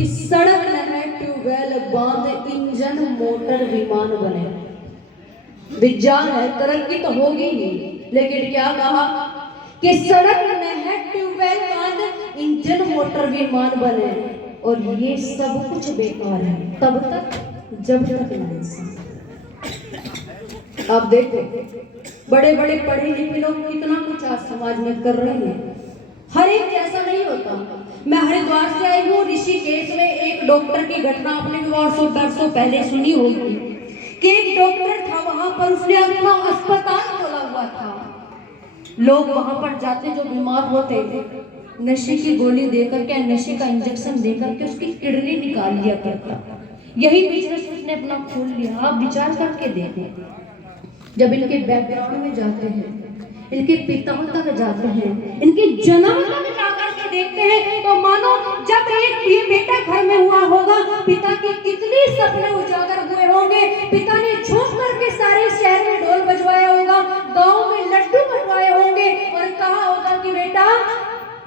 कि सड़क नहर ट्यूबवेल बांध इंजन मोटर विमान बने। विज्ञान है, तरक्की तो होगी ही, लेकिन क्या कहा कि सड़क नहर ट्यूबवेल बांध इंजन मोटर विमान बने। और ये सब कुछ बेकार है तब तक जब तक इंसान। आप देखो बड़े बड़े पढ़े लिखे लोग कितना कुछ आज समाज में कर रहे हैं। हर एक जैसा नहीं होता। मैं हरिद्वार से आई हूँ, ऋषिकेश में एक डॉक्टर की घटना आपने भी वर्षों पहले सुनी होगी कि एक डॉक्टर था वहां पर, उसने अपना अस्पताल खोला हुआ था। लोग वहां पर जाते जो बीमार होते नशे की गोली देकर के, नशे का इंजेक्शन देकर के उसकी किडनी निकाल लिया करता। यही बिजनेस उसने अपना खोल लिया। आप विचार करके देखें, जब इनके बैकग्राउंड में जाते हैं, इनके पिताओं तक जाते हैं, इनके जन्म तक जाकर के देखते हैं, तो मानो जब एक ये बेटा घर में हुआ होगा, पिता के कितने सपने उजागर हुए होंगे। पिता ने झूम करके सारे शहर में ढोल बजवाया होगा, गांव में लड्डू बटवाए होंगे और कहा होगा कि बेटा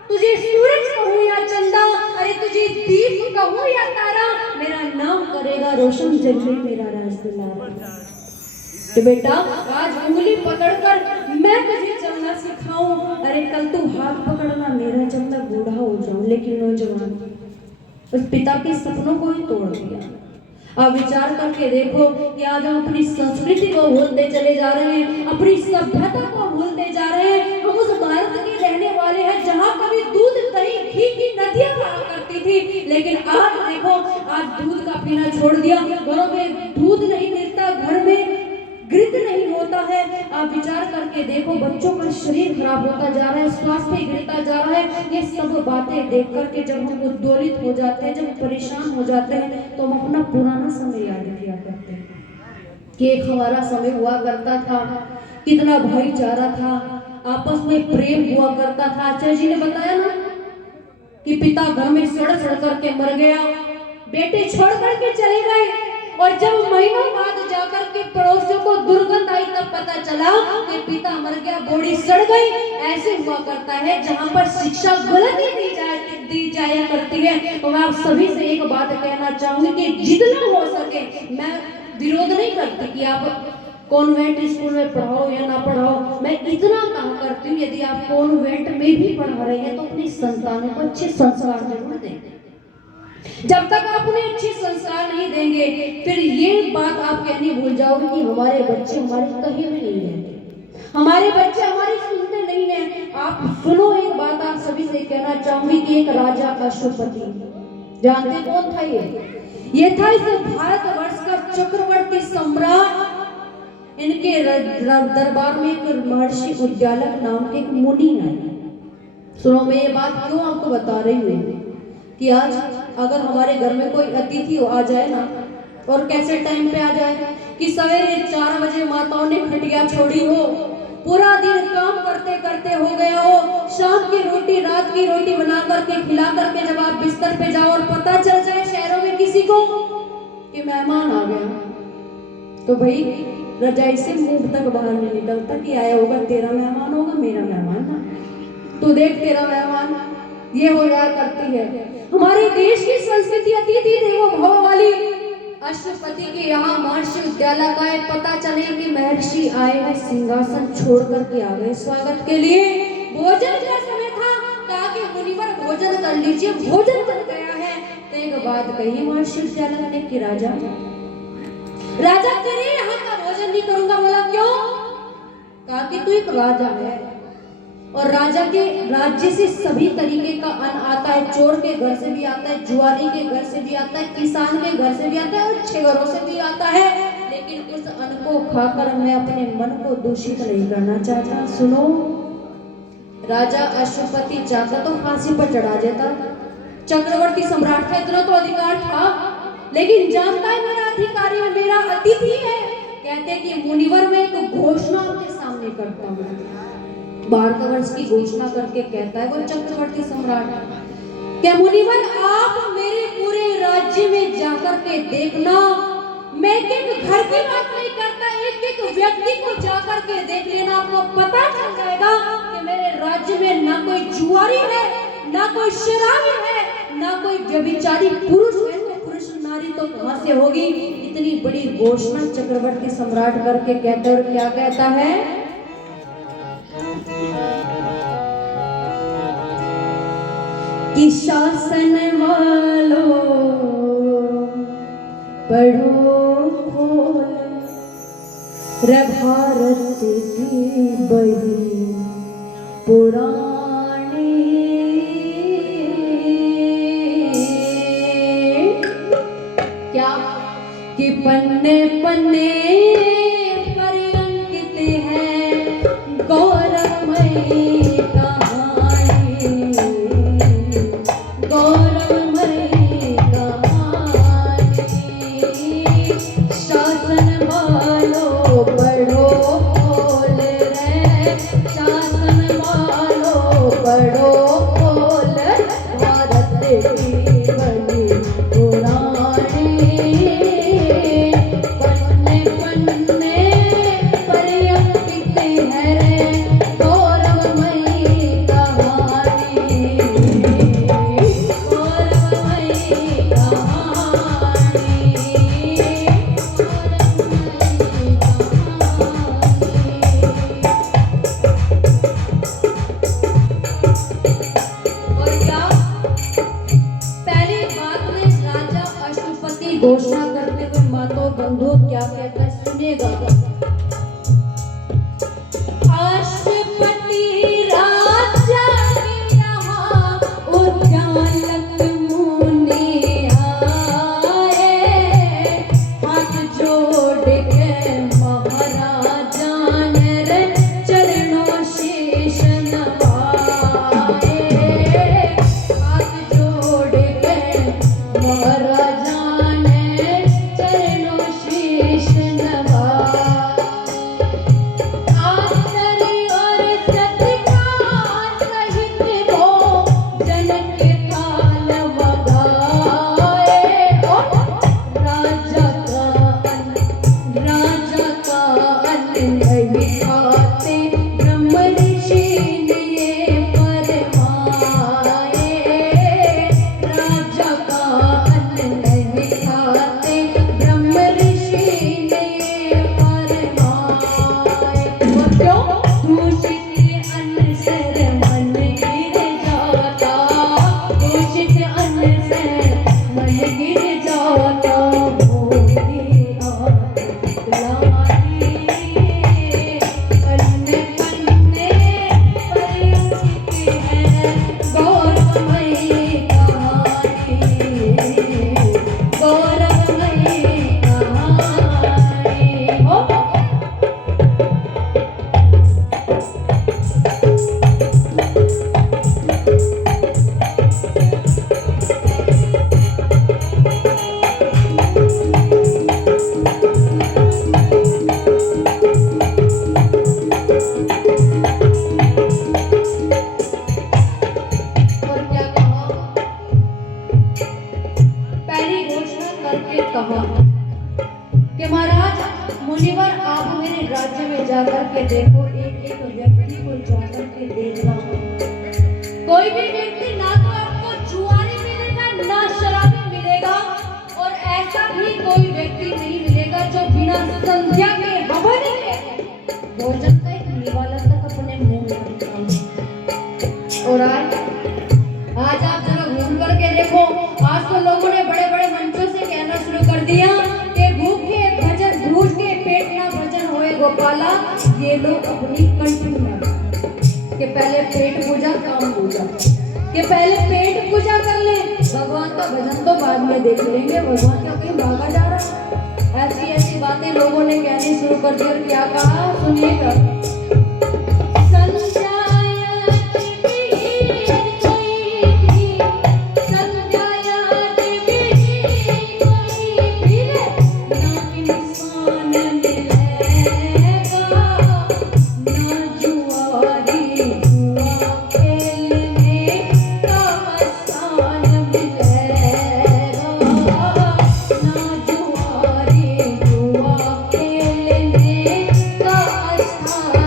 तुझे सूरज कहूं या चंदा, अरे तुझे दीप कहूं या तारा, मेरा नाम करेगा रोशन जग में मेरा राज दुलारा। तो बेटा आज उंगली पकड़कर मैं तुझे चलना सिखाऊं, अरे कल तू हाथ पकड़ना मेरा जब मैं बूढ़ा हो जाऊं। लेकिन नौजवान उस पिता के सपनों को ही तोड़ दिया। आप विचार करके देखो कि आज हम अपनी संस्कृति को भूलते चले जा रहे हैं, अपनी सभ्यता को भूलते जा रहे हैं। हम उस भारत के रहने वाले हैं जहाँ कभी दूध दही घी की नदियां बहा करती थी, लेकिन आज देखो आज दूध का पीना छोड़ दिया। घरों में दूध नहीं मिलता, घर में घृत नहीं होता है। आप विचार करके देखो बच्चों का शरीर खराब होता जा रहा है, स्वास्थ्य गिरता जा रहा है। ये सब बातें देख करके जब हम उद्दोलित हो जाते हैं, जब परेशान हो जाते हैं, तो हम अपना पुराना समय याद किया करते हैं कि एक हमारा समय हुआ करता था, कितना भाईचारा था, आपस में प्रेम हुआ करता था। आचार्य जी ने बताया ना कि पिता घर में सड़ सड़ करके मर गया, बेटे छोड़ करके चले गए, और जब महीनों बाद जाकर के पड़ोसियों को दुर्गंध आई तब पता चला कि पिता मर गया, बॉडी सड़ गई। ऐसे हुआ करता है जहां पर शिक्षा गलत ही दी जाया करती है। तो मैं आप सभी से एक बात कहना चाहूंगी कि जितना हो सके, मैं विरोध नहीं करती कि आप कॉन्वेंट स्कूल में पढ़ाओ या ना पढ़ाओ, मैं इतना कहा करती हूँ यदि आप कॉन्वेंट में भी पढ़ा रहे हैं तो अपनी संतानों को अच्छे संस्कार जरूर दें। जब तक आप उन्हें अच्छे संस्कार नहीं देंगे, फिर ये बात आप कहनी भूल जाओगे कि हमारे बच्चे हमारे कहीं में नहीं रहते, हमारे बच्चे हमारी सुनते नहीं हैं। आप सुनो, एक बात आप सभी से कहना चाहूंगी कि एक राजा अशुपति, जानते कौन था ये था इस भारतवर्ष का चक्रवर्ती सम्राट। इनके दरबार में एक महर्षि उद्यालक नाम के एक मुनि आए। सुनो, मैं ये बात क्यों आपको बता रही हूँ कि आज अगर हमारे घर में कोई अतिथि आ जाए ना, और कैसे टाइम पे आ जाए कि सवेरे 4 बजे माताओं ने खटिया छोड़ी हो, पूरा दिन काम करते करते हो गया हो, शाम की रोटी रात की रोटी बना करके खिला करके जब आप बिस्तर पे जाओ और पता चल जाए शहरों में किसी को कि मेहमान आ गया, तो भाई रजाई से मुंह तक बाहर नहीं निकलता कि आया होगा तेरा मेहमान होगा मेरा मेहमान ना, तू देख तेरा मेहमान। ये हो जाया करती है हमारे देश की संस्कृति। अतिथि देवो भव वाली अशुपति के यहाँ महर्षि उद्यालक आए, पता चले कि महर्षि आए हैं सिंहासन छोड़ करके आ गए स्वागत के लिए। भोजन का समय था, कहा कि मुनिवर भोजन कर लीजिए, भोजन बन गया है। तो एक बात कही महर्षि उद्यालक ने कि राजा तेरे यहाँ का भोजन नहीं करूंगा। बोला क्यों? कहा कि तू एक राजा है और राजा के राज्य से सभी तरीके का अन्न आता है, चोर के घर से भी आता है, जुआरी के घर से भी आता है, किसान के घर से भी आता है और अच्छे घरों से भी आता है, लेकिन उस अन्न को खाकर मैं अपने मन को दूषित नहीं करना चाहता। सुनो, राजा अशुपति चाहता तो फांसी पर चढ़ा देता, चक्रवर्ती सम्राट था, इतना तो अधिकार था, लेकिन जानता है मेरा अधिकारी है, मेरा अतिथि है। कहते कि मुनिवर में एक घोषणा आपके सामने करता हूँ। भारतवर्ष की घोषणा करके कहता है वो चक्रवर्ती सम्राट क्या मुनिवर, आप मेरे पूरे राज्य में जाकर के देखना, मैं एक घर की बात नहीं करता, एक एक व्यक्ति को जाकर के देख लेना, आपको पता चल जाएगा कि मेरे राज्य में ना कोई जुआरी है, ना कोई शराबी है, ना कोई व्यभिचारी पुरुष है तो पुरुष नारी तो कहां से होगी। इतनी बड़ी घोषणा चक्रवर्ती सम्राट करके कहता है, और क्या कहता है कि शासन वालों पढ़ो रे भारत की बड़ी पुरानी, क्या कि पन्ने पन्ने पर अंकित है गौरवमयी कहानी, गौरवमयी कहानी। शासन वालों पढ़ो खोल रे, शासन वालों पढ़ो खोल भारत की बड़ी पुरानी, पन्ने पन्ने पर अंकित है रे गौरवमयी कहानी, गौरवमयी कहानी, और क्या पहली बात में राजा अशुपति घोषणा करते हुए मातो बंधु क्या कहता है सुनिएगा। अशुपति राजा के यहाँ उद्यालक मुनि आए, हाथ जोड़ के महाराजा ने रे चरणों शीश नवाए, हाथ जोड़ के महाराजा ने चरणों शीश नवाए। आदर और सत्कार सहित वो जनक थाल बगाए, और राजा का अन्न नहीं खाते ब्रह्म ऋषि ने फरमाए, राजा का अन्न नहीं खाते ब्रह्म ऋषि ने फरमाए। और क्यों दूषित अन्न से मन गिर जाता, दूषित अन्न से मन गिर जाता, भोगी आदत लारी, पन्ने पन्ने पर अंकित है गौरवमयी कहानी, गौरवमयी कहानी। हो और क्या कहा, पहली घोषणा करके कहा कि महाराज मुनिवर आप मेरे राज्य में जाकर के देखो, एक एक व्यक्ति को जाकर के देखना, कोई भी व्यक्ति ना तो आपको जुआरी मिलेगा ना शराबी मिलेगा, और ऐसा भी कोई व्यक्ति नहीं मिलेगा जो बिना संध्या के हवन के भोजन का एक निवाला तक अपने मुंह में रखता हो। और आज आप जरा घूम करके देखो, आज तो लोगों ने बड़े बड़े मंचों से कहना शुरू कर दिया कि भूखे भजन भूज के पेट ना भजन होए गोपाला। ये लोग अपनी कंट्री में कि पहले पेट पूजा काम पूजा, कि पहले पेट पूजा कर ले, भगवान का भजन तो बाद में देख लेंगे, भगवान क्या कहीं भागा जा रहा है। ऐसी ऐसी बातें लोगों ने कहनी शुरू कर दी, और क्या कहा सुनिएगा। का स्थान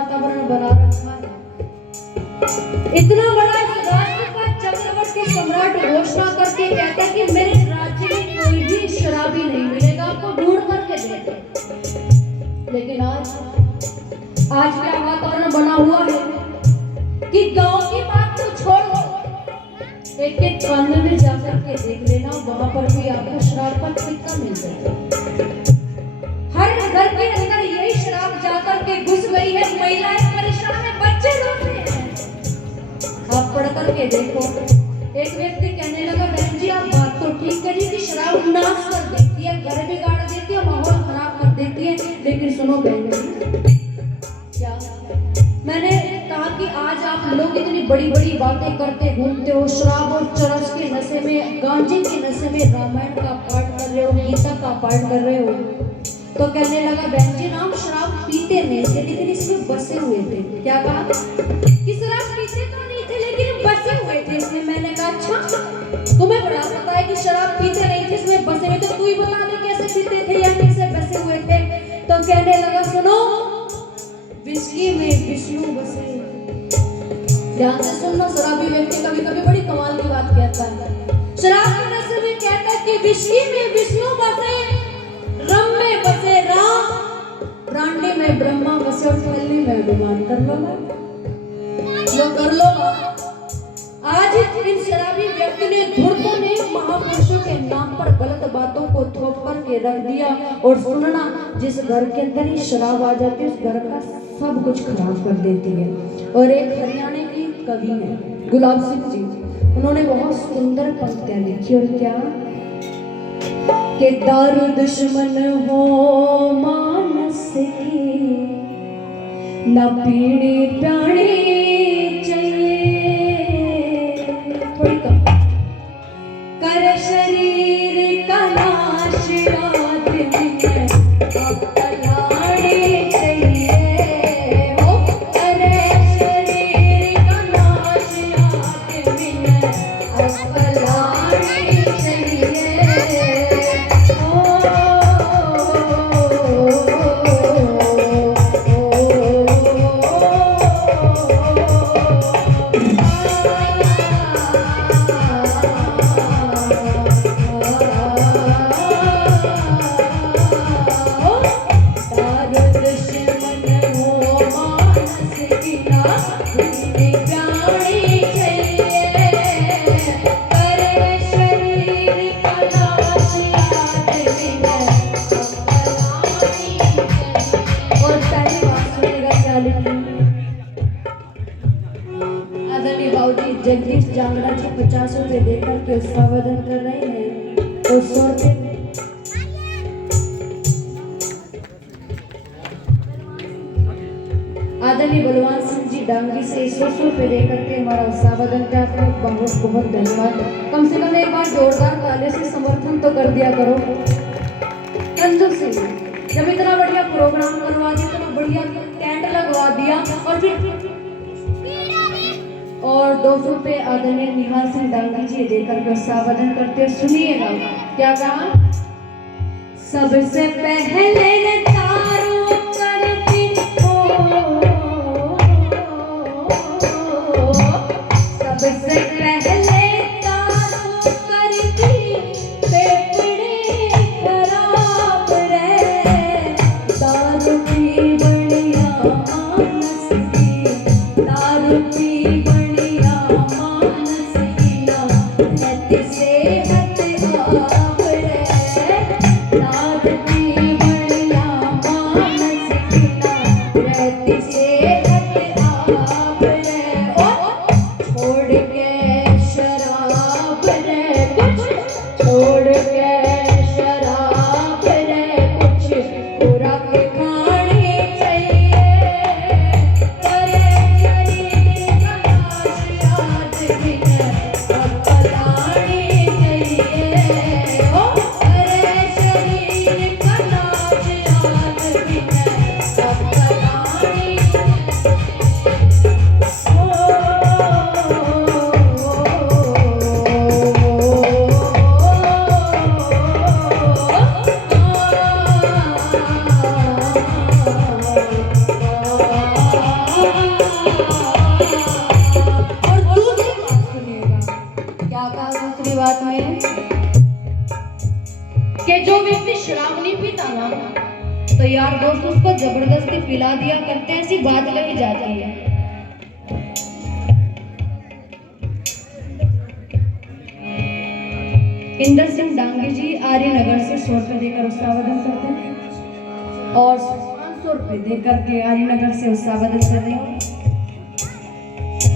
वातावरण बना रखा है। इतना बड़ा इस राज्य का चक्रवर्ती सम्राट घोषणा करके कहता है कि मेरे राज्य में कोई भी शराबी नहीं मिलेगा, आपको ढूंढ करके देते। लेकिन आज क्या वातावरण बना हुआ है कि गांव की बात तो छोड़ो, एक एक कांड में जाकर के देख लेना, वहां पर भी आपको शराब का ठेका मिल जाएगा। हर घर के अंदर यही शराब जाकर के घुस गई है, महिलाएं परेशान है, बच्चे रोते हैं। आप पढ़ करके देखो, एक व्यक्ति कहने लगा बहन जी आप बात तो ठीक करी कि शराब नाश कर देती है, घर बिगाड़ देती है, माहौल खराब कर देती है, लेकिन सुनो बहन जी, क्या मैंने कहा कि आज आप लोग इतनी बड़ी बड़ी बातें करते घूमते हो, शराब और चरस के नशे में, गांजे के नशे में रामायण का पाठ कर रहे हो, गीता का पाठ कर रहे हो। तो कहने लगा बहन जी नाम शराब पीते नहीं थे, लेकिन इसमें बसे हुए थे। क्या कहा कि शराब पीते तो नहीं थे लेकिन बसे हुए थे इसमें। मैंने कहा अच्छा तुम्हें बड़ा पता है कि शराब पीते नहीं थे, इसमें बसे हुए, तो तू ही बता दे कैसे पीते थे या किससे बसे हुए थे। तो कहने लगा सुनो, विस्की में विष्णु बसे। ध्यान से सुनना, शराबी व्यक्ति कभी कभी बड़ी कमाल की बात कहता है। शराब के नशे में कहता है कि विस्की में विष्णु बसे, रम में बसे राम, ब्रांडी में ब्रह्मा बसे और थैली में अभिमान। कर लो जो कर लो। आज इन शराबी व्यक्ति ने धूर्तों ने महापुरुषों के नाम पर गलत बातों को थोप करके रख दिया। और सुनना, जिस घर के अंदर ही शराब आ जाती है उस घर का सब कुछ खराब कर देती है। और एक हरियाणा की कवि है गुलाब सिंह जी, उन्होंने बहुत सुंदर पंक्तियां लिखी। और क्या कि दारू दुश्मन हो मानस की, न पीड़ी प्याणी चाहिए, थोड़ी कम कर शरीर का नाश आदमी में अपलानी चाहिए, हो कर शरीर का नाश आदमी में अपलानी चाहिए। जगदीश जांगड़ा जी 50 रुपए देकर के उत्साहवर्धन कर रहे हैं। और 100 रुपए आदरणीय बलवान सिंह जी डांगी से 100 रुपए देकर के हमारा उत्साहवर्धन किया। आपको बहुत बहुत धन्यवाद। कम से कम एक बार जोरदार ताली से समर्थन तो कर दिया करो। कंजूस सिंह जब इतना बढ़िया प्रोग्राम करवा दिया, इतना बढ़िया टेंट लगवा दिया, और 200 रुपए आदरणीय निहाल सिंह डांगी जी देकर के उत्साहवर्धन करते। सुनिएगा क्या कहा, सबसे पहले तारों करती हो, सबसे पहले तारों करती फेफड़े खराब रे, दारू पी बढ़िया मानस की, दारू पी कि जो व्यक्ति शराब नहीं पीता ना तो यार दोस्त उसको जबरदस्ती पिला दिया करते हैं, ऐसी बात कही जाती है। इंदर सिंह डांगे जी आर्यनगर से 100 रुपए देकर उसका आवेदन करते हैं और 500 रुपए देकर के आर्यनगर से उसका आवेदन कर रहे हैं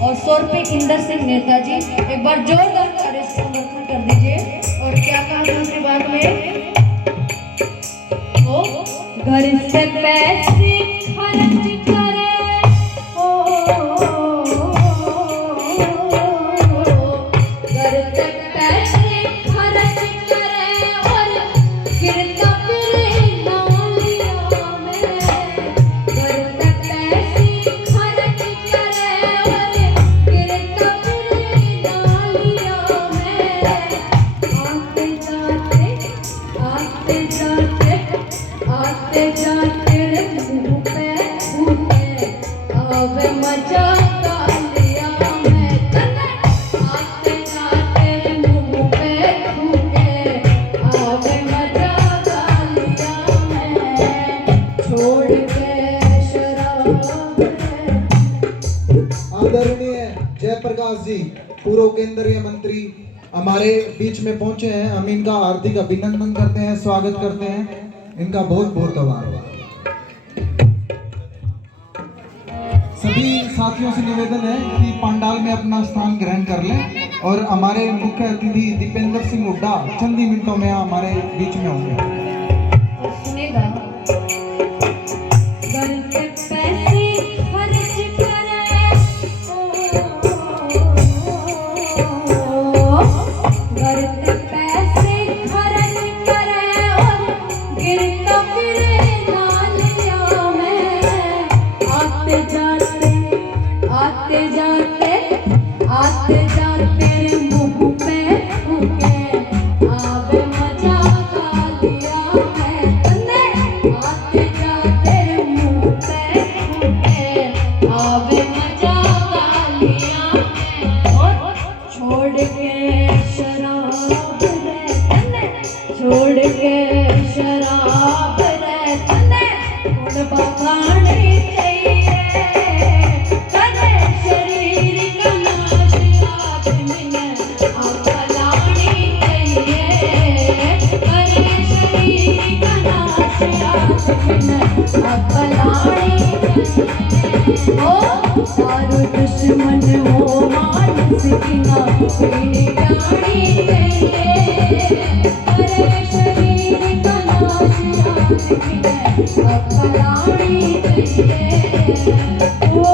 और 100 रुपए इंदर सिंह नेताजी। एक बार जोरदार ताली से समर्थन कर दीजिए। और क्या कहा दूसरी बात में, ओ घर से पैसे खर्च करे, ओ घर से पैसे खर्च करे और गिरता फिरे नालिया में। घर से पैसे खर्च करे और गिरता फिरे नालिया में। आते जाते रे मुँह पे फूटे, आवे मजा कालिया में। आते जाते रे मुँह पे फूटे, आवे मजा कालिया में। छोड़ के शराब आदरणीय जयप्रकाश जी पूर्व केंद्रीय मंत्री हमारे बीच में पहुंचे हैं। हम इनका हार्दिक अभिनंदन करते हैं, स्वागत करते हैं, इनका बहुत बहुत आभार। सभी साथियों से निवेदन है कि पंडाल में अपना स्थान ग्रहण कर लें और हमारे मुख्य अतिथि दीपेंद्र सिंह हुड्डा चंद ही मिनटों में हमारे बीच में होंगे। और सुनेगा, घर से पैसे खर्च करे, घर से पैसे खर्च करे और गिरता फिरे नालिया में। आते जाते रे मुँह पे फूके, आवे मजा कालिया में। आते जाते रे मुँह पे फूके, आवे मजा कालिया में। और छोड़ के शराब रे तने, छोड़ के शराब रे तने, गुण बखाने चाहिए। करे शरीर का नाश आदमी ने आका लानी चाहिए। करे शरीर का नाश आदमी ने आका लानी चाहिए। ओ सारू दुश्मन हो मानस की ना पीनी जानी चाहिए। करे शरीर का नाश आदमी ने आका लानी चाहिए। ओ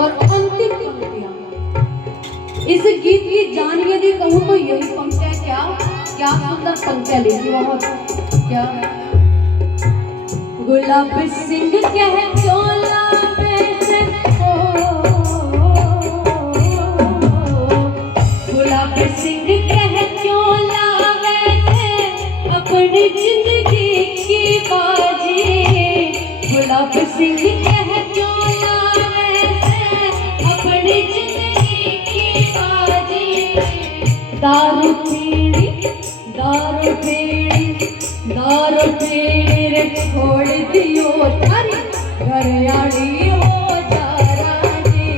और अंतिम पंक्तियां इस गीत की जान यदि कहूँ तो यही पंक्तियां क्या क्या सुंदर पंक्तियां लिखी। बहुत क्या गुलाब सिंह कह चोला वैसे, गुलाब सिंह कह चोला वैसे अपनी जिंदगी की बाजी। गुलाब सिंह कह चोला वैसे अपनी जिंदगी की बाजी। दारू पीड़ी रे छोड़ दियो थारी घरयाली हो जा राजी।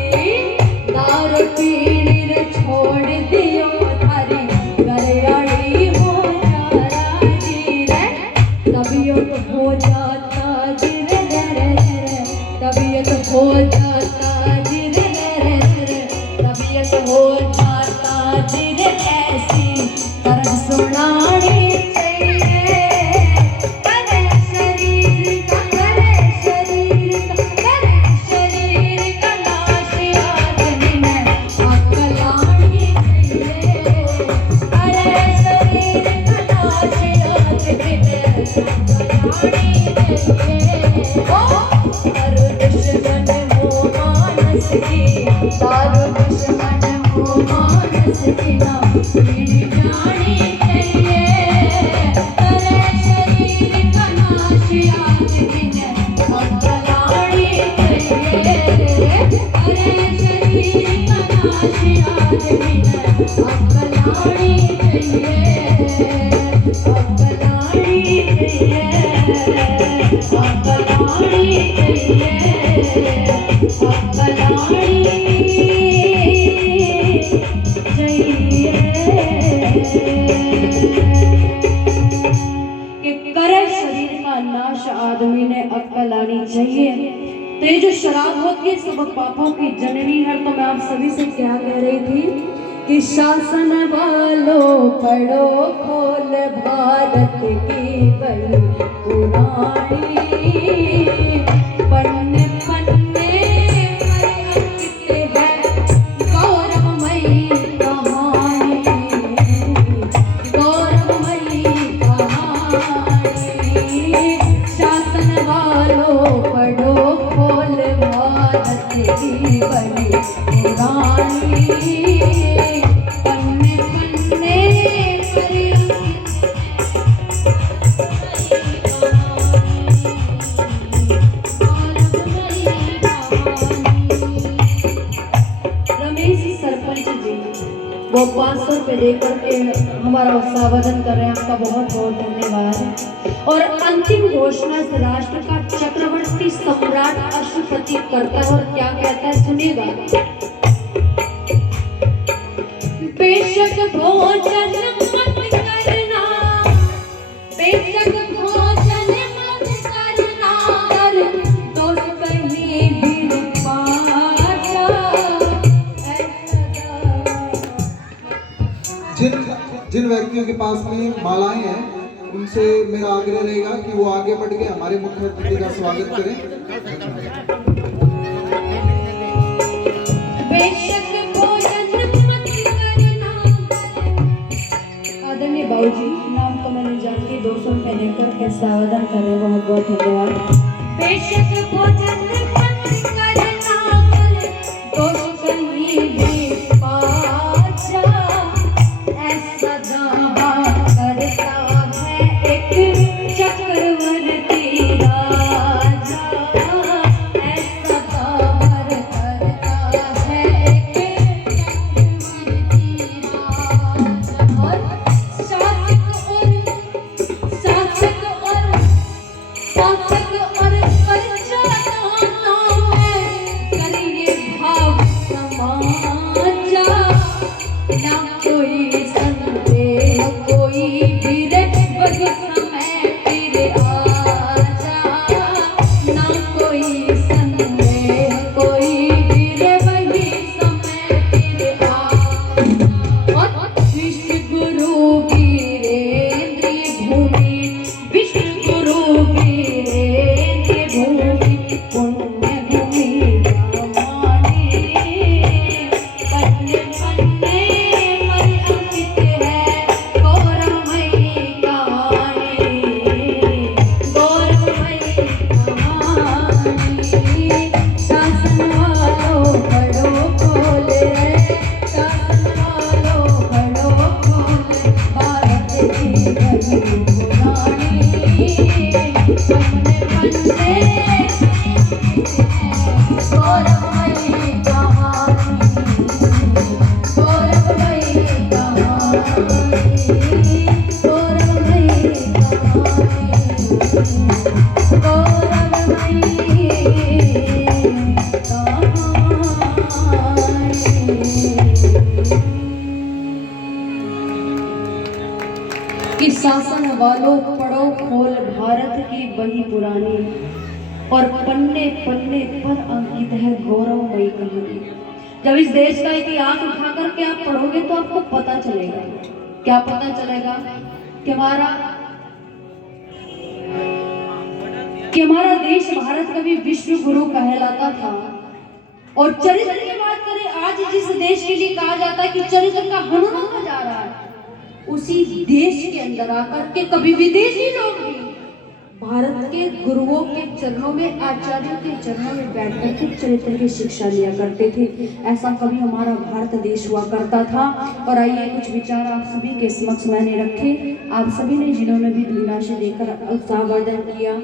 दारू पीड़ी रे छोड़ दियो थारी घरयाली हो जा राजी रे। तबीयत हो जाता जिरे रे, तबीयत हो जाता जिरे रे, तबीयत हो जाता जिरे ऐसी तरह सुनानी चाहिए। करे शरीर का नाश आदमी ने आका लानी चाहिए। करे शरीर का नाश आदमी ने आका लानी चाहिए। ओ दारू दुश्मन हो मानस की, दारू दुश्मन हो मानस की ना पीनी जानी चाहिए। आदमी ने अक्ल आनी चाहिए। तो ये जो शराब होती है सब पापों की जननी है। तो मैं आप सभी से क्या कह रही थी कि शासन वालों पढ़ो खोल भारत की बड़ी पुरानी, पन्ने पन्ने पर अंकित है गौरवमयी कहानी, गौरवमयी कहानी। शासन वालों पढ़ो खोल भारत की बड़ी पुरानी, पन्ने पन्ने पर रमेश सरपंच जी वो 500 रुपये देकर के हमारा स्वागत कर रहे हैं। आपका बहुत बहुत धन्यवाद। और अंतिम घोषणा से राष्ट्र का चक्रवर्ती सम्राट अशुपति करता है और क्या कहता है सुनिएगा। बेशक भोजन मत करना, बेशक भोजन मत करना, कर दोस्त कहीं भी पाचा। जिन व्यक्तियों के पास में मालाएं हैं उनसे मेरा आग्रह रहेगा कि वो आगे बढ़ के हमारे मुख्य अतिथि का स्वागत करें। बेशक भोजन मत करना। आदरणीय बाबूजी नाम तो मैंने जान के 200 रुपये देकर के स्वागत कर रहे, बहुत बहुत धन्यवाद। बेशक भोजन मत करना, दोस्त कहीं भी पाचा। ऐसा दावा करता है एक चक्रवर्ती राजा, ऐसा दावा करता है एक चक्रवर्ती राजा। और शासक और शासक और शासक और प्रजाओं में करिए भाव समाजा। ना कोई संदेह कोई भी रे वही समय फिर आजा, ना कोई संदेह कोई भी रे वही समय फिर आजा। और विश्व गुरु वीरेंद्र भूमि, विश्व गुरु वीरेंद्र भूमि, पुण्य भूमि रामानी, पन्ने पन्ने पर अंकित है गौरवमयी कहानी, गौरवमयी कहानी। शासन वालों पढ़ो खोल रे, शासन वालों पढ़ो खोल भारत की बड़ी पुरानी, पन्ने पन्ने गौरवमयी कहानी, गौरवमयी कहानी, गौरवमयी कहानी, कि शासन वालों पढ़ो खोल भारत की बही पुरानी, और पन्ने पन्ने पर अंकित है गौरवमयी कहानी। जब इस देश का इतिहास उठा करके आप पढ़ोगे तो आपको पता चलेगा, क्या पता चलेगा कि हमारा देश भारत कभी विश्व गुरु कहलाता था। और चरित्र की बात करें, आज जिस देश के लिए कहा जाता है कि चरित्र का हनन होता जा रहा है, उसी देश के अंदर आकर के कभी विदेशी लोग भी भारत के गुरुओं के चरणों में, आचार्यों के चरणों में बैठकर के चरित्र की शिक्षा लिया करते थे। ऐसा कभी हमारा भारत देश हुआ करता था। और आइए कुछ विचार आप सभी के समक्ष मैंने रखे। आप सभी ने जिन्होंने भी धनराशि देकर उत्साहवर्धन किया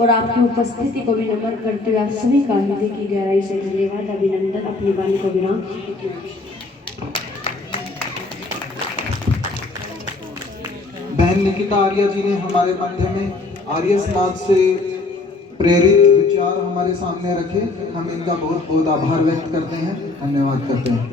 और आपकी उपस्थिति को भी नमन करते हुए आप सभी का हृदय की गहराई से धन्यवाद, अभिनंदन। अपनी वाणी को विराम। बहन निकिता आर्य जी ने हमारे मध्य में आर्य समाज से प्रेरित विचार हमारे सामने रखे। हम इनका बहुत बहुत आभार व्यक्त करते हैं, धन्यवाद करते हैं।